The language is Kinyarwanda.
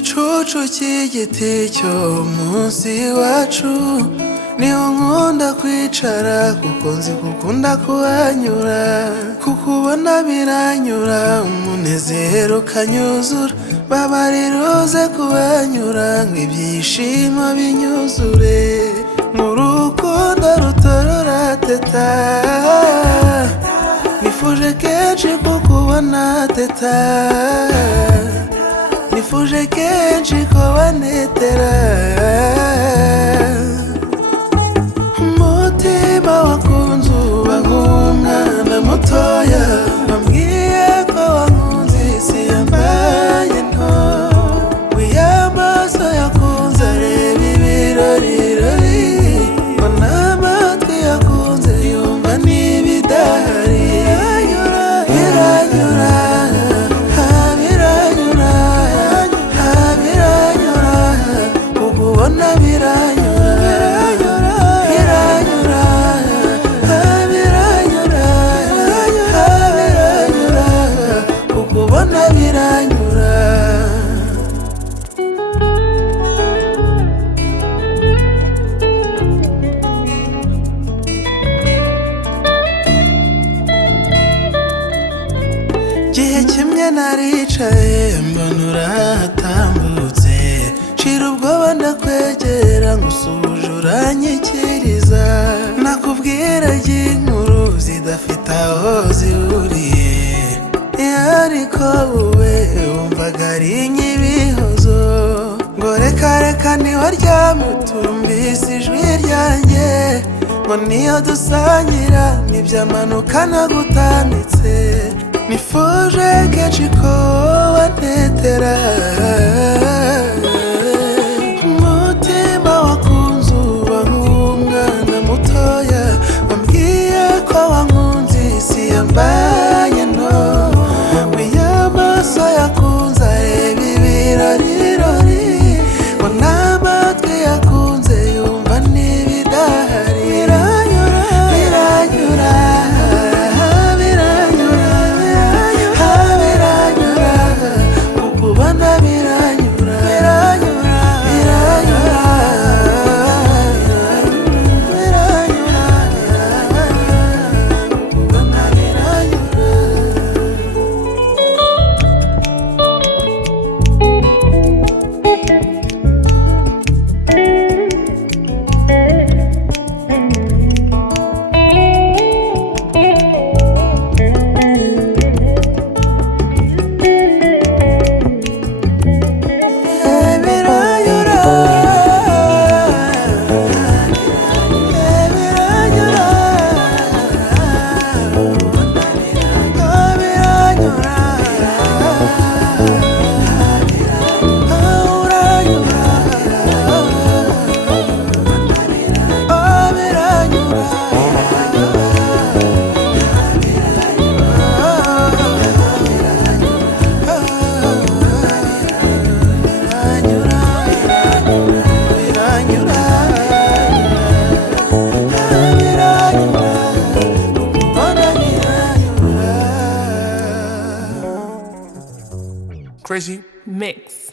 gicucu cy'igiti cyo munsi iwacu niho nkunda kwicara kuko nzi gukunda kuhanyura, kukubona biranyura umunezero ukanyuzura, babarira uze kuhanyura ngo ibyishimo binyuzure, mu rukundo rutorurateta, nifuje kenshi kukubona teta, nifuje kenshi ko banetera, umutima wakunze uba nk'umwana mutoya, wambwiye ko wankunze isi yambaye nto, wiy'amaso yakunze areba ibirorirori, ngo n'amatwi yakunze yumva n'ibidahari, biranyura kukubona biranyura, biranyura kukubona biranyura. Gihe kimwe naricaye mbona urahatambutse, shira ubwoba ndakwegera ngusuje uranyikiriza, nakubwira inkuru zidafite aho zihuriye, ariko wowe wumvaga ari nk'ibihozo, ngo reka reka ntiwaryamutumbise ijwi ryanjye, ngo niyo dusangira ntibyamanuka nagutambitse, nifuje kenshi ko wantetera, umutima wakunze uba nk'umwana mutoya, wambwiye ko wankunze isi yambaye nto, wiy'amaso yakunze areba ibirorirori, ngo n'amatwi yakunze yumva n'ibidahari, biranyura biranyura kukubona biranyura, biranyura kukubona biranyura. Crazy Mix.